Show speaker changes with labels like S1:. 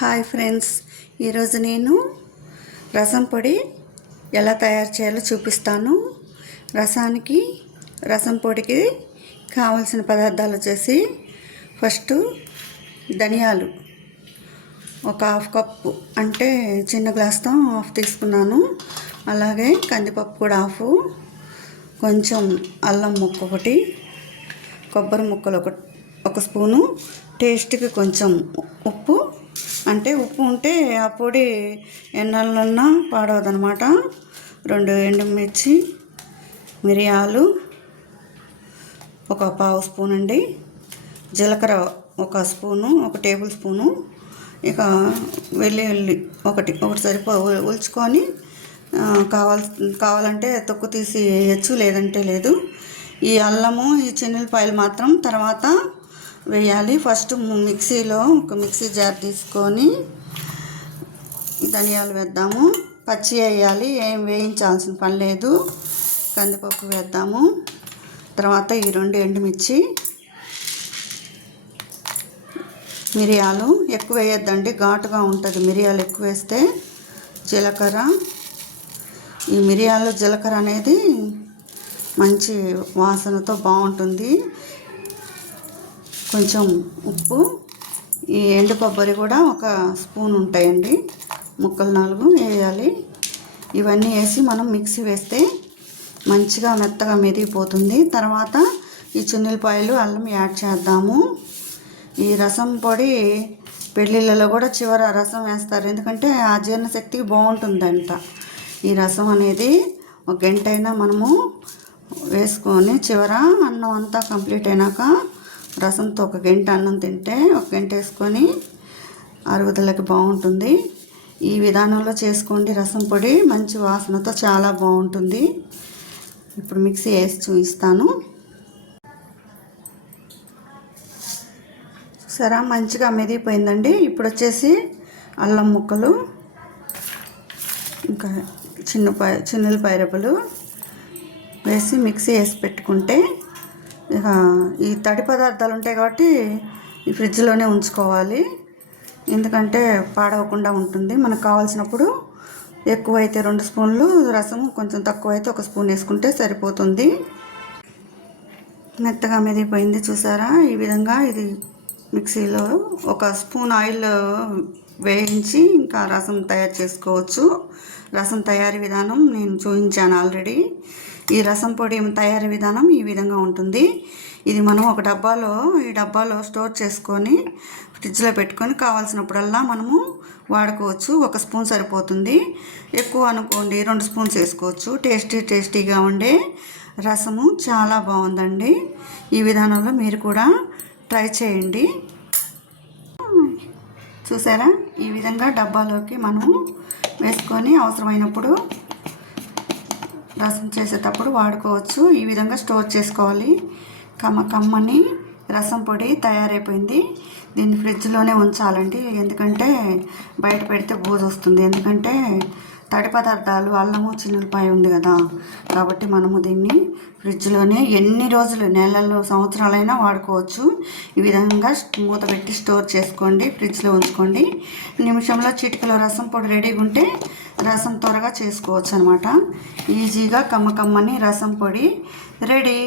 S1: Hi friends ఈరోజు నేను రసం పొడి ఎలా తయారు చేయాలో చూపిస్తాను. రసానికి రసం పొడికి కావలసిన పదార్థాలు వచ్చేసి ఫస్ట్ ధనియాలు. ఒక హాఫ్ కప్పు అంటే చిన్న గ్లాస్తో హాఫ్ తీసుకున్నాను. అలాగే కందిపప్పు కూడా హాఫ్ కొంచెం అల్లం ముక్క ఒకటి కొబ్బరి ముక్కలు ఒక ఒక స్పూను టేస్ట్కి కొంచెం ఉప్పు అంటే ఉప్పు ఉంటే ఆ పొడి ఎన్నాళ్ళన్నా పాడవదనమాట రెండు ఎండుమిర్చి మిరియాలు ఒక పావు స్పూన్ అండి. జీలకర్ర ఒక స్పూను ఒక టేబుల్ స్పూను. ఇక వెల్లుల్లి ఒకటి ఒకటి సరిపో ఉల్చుకొని కావాల్ కావాలంటే తొక్కు తీసి వేయచ్చు లేదంటే లేదు. ఈ అల్లము ఈ చెన్నెలపాయలు మాత్రం తర్వాత వేయాలి. ఫస్ట్ మిక్సీలో ఒక మిక్సీ జార్ తీసుకొని ధనియాలు వేద్దాము. పచ్చి వేయాలి. ఏం వేయించాల్సిన పని లేదు. కందిపప్పు వేద్దాము. తర్వాత ఈ రెండు ఎండుమిర్చి మిరియాలు ఎక్కువ వేయొద్దండి. ఘాటుగా ఉంటుంది. మిరియాలు ఎక్కువ వేస్తే జీలకర్ర. ఈ మిరియాలు జీలకర్ర అనేది మంచి వాసనతో బాగుంటుంది. కొంచెం ఉప్పు ఈ ఎండు కొబ్బరి కూడా ఒక స్పూన్ ఉంటాయండి. ముక్కలు నాలుగు వేయాలి. ఇవన్నీ వేసి మనం మిక్సీ వేస్తే మంచిగా మెత్తగా మెదిగిపోతుంది. తర్వాత ఈ చున్నీలపాయలు అల్లం యాడ్ చేద్దాము. ఈ రసం పొడి పెళ్ళిళ్ళలో కూడా చివర రసం వేస్తారు. ఎందుకంటే ఆ జీర్ణశక్తికి బాగుంటుందంట. ఈ రసం అనేది ఒక గంట అయినా మనము వేసుకొని చివర అన్నం అంతా కంప్లీట్ అయినాక రసంతో ఒక గంట అన్నం తింటే ఒక గంట వేసుకొని అరుగుదలకి బాగుంటుంది. ఈ విధానంలో చేసుకోండి రసం పొడి. మంచి వాసనతో చాలా బాగుంటుంది. ఇప్పుడు మిక్సీ వేసి చూపిస్తాను. సరే మంచిగా మెదిగిపోయిందండి. ఇప్పుడు వచ్చేసి అల్లం ముక్కలు ఇంకా చిన్నపాయ చిన్నపాయ రెబ్బలు వేసి మిక్సీ వేసి పెట్టుకుంటే ఇక ఈ తడి పదార్థాలు ఉంటాయి కాబట్టి ఈ ఫ్రిడ్జ్లోనే ఉంచుకోవాలి. ఎందుకంటే పాడవకుండా ఉంటుంది. మనకు కావాల్సినప్పుడు ఎక్కువైతే రెండు స్పూన్లు రసం కొంచెం తక్కువ అయితే ఒక స్పూన్ వేసుకుంటే సరిపోతుంది. మెత్తగా మెదిగిపోయింది చూసారా? ఈ విధంగా ఇది మిక్సీలో ఒక స్పూన్ ఆయిల్ వేయించి ఇంకా రసం తయారు చేసుకోవచ్చు. రసం తయారీ విధానం నేను చూపించాను ఆల్రెడీ. ఈ రసం పొడి తయారీ విధానం ఈ విధంగా ఉంటుంది. ఇది మనం ఒక డబ్బాలో ఈ డబ్బాలో స్టోర్ చేసుకొని ఫ్రిడ్జ్లో పెట్టుకొని కావాల్సినప్పుడల్లా మనము వాడుకోవచ్చు. ఒక స్పూన్ సరిపోతుంది. ఎక్కువ అనుకోండి రెండు స్పూన్స్ వేసుకోవచ్చు. టేస్టీ టేస్టీగా ఉండే రసము చాలా బాగుందండి. ఈ విధానంలో మీరు కూడా ట్రై చేయండి. చూసారా? ఈ విధంగా డబ్బాలోకి మనము వేసుకొని అవసరమైనప్పుడు రసం చేసేటప్పుడు వాడుకోవచ్చు. ఈ విధంగా స్టోర్ చేసుకోవాలి. కమ్మ కమ్మని రసం పొడి తయారైపోయింది. దీన్ని ఫ్రిడ్జ్లోనే ఉంచాలండి. ఎందుకంటే బయట పెడితే బూజు వస్తుంది ఎందుకంటే తడి పదార్థాలు అల్లము చిన్నులపాయ ఉంది కదా. కాబట్టి మనము దీన్ని ఫ్రిడ్జ్లోనే ఎన్ని రోజులు నెలలు సంవత్సరాలైనా వాడుకోవచ్చు. ఈ విధంగా మూత పెట్టి స్టోర్ చేసుకోండి ఫ్రిడ్జ్లో ఉంచుకోండి. నిమిషంలో చిటికలో రసం పొడి రెడీగా ఉంటే రసం త్వరగా చేసుకోవచ్చు అనమాట ఈజీగా కమ్మ కమ్మని రసం పొడి రెడీ.